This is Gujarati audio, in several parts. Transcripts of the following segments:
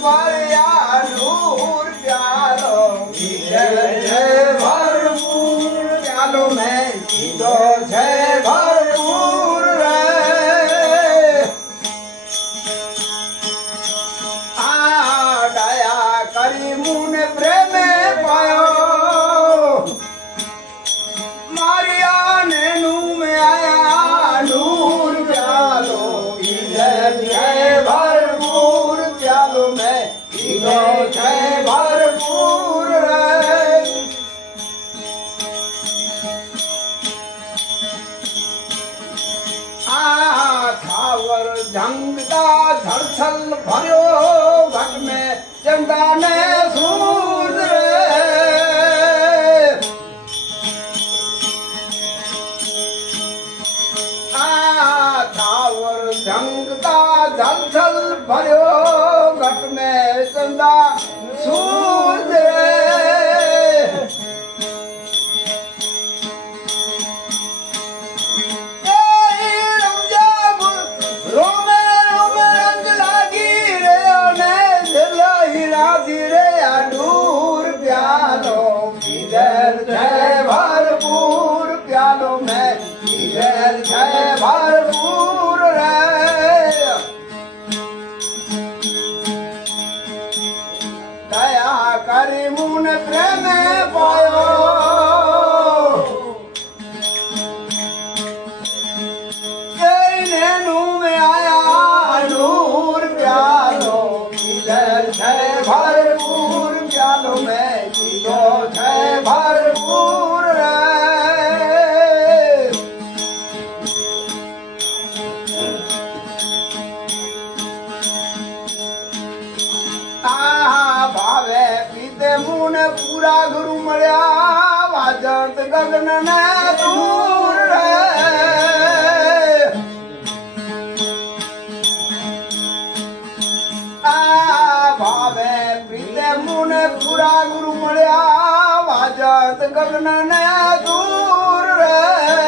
ભર્યા નૂર પ્યારો જય જંગતા ધરછલ ભર્યો ઘટ મે ચંદા સૂર પીધેલ છે ભરપૂર પ્યાલો મેં जय છે ભરપૂર રે. દયા કરી મુન प्रेम પાયો. મુને પૂરા ગુરુ મળ્યા, વાજત ગગન ને દૂર આ ભાવે પ્રીતે મુને પૂરા ગુરુ મળ્યા, વાજત ગગન ને દૂર રે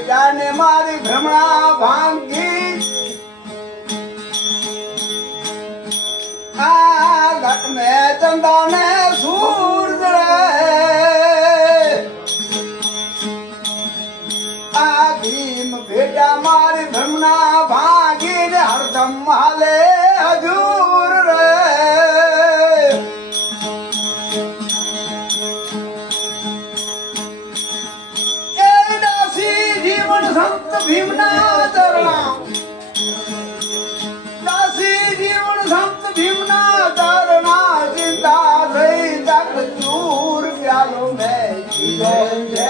ગેડાને મારી ભ્રમણા ભાંગી. આ ઘટ મે ચંદાને જીવન સંત ભીમના ચરણા દાસી જીવન સંત ભીમના ચરણા ચિંતા થઈ જગ ચૂર પ્યાલો મેં જીવો છે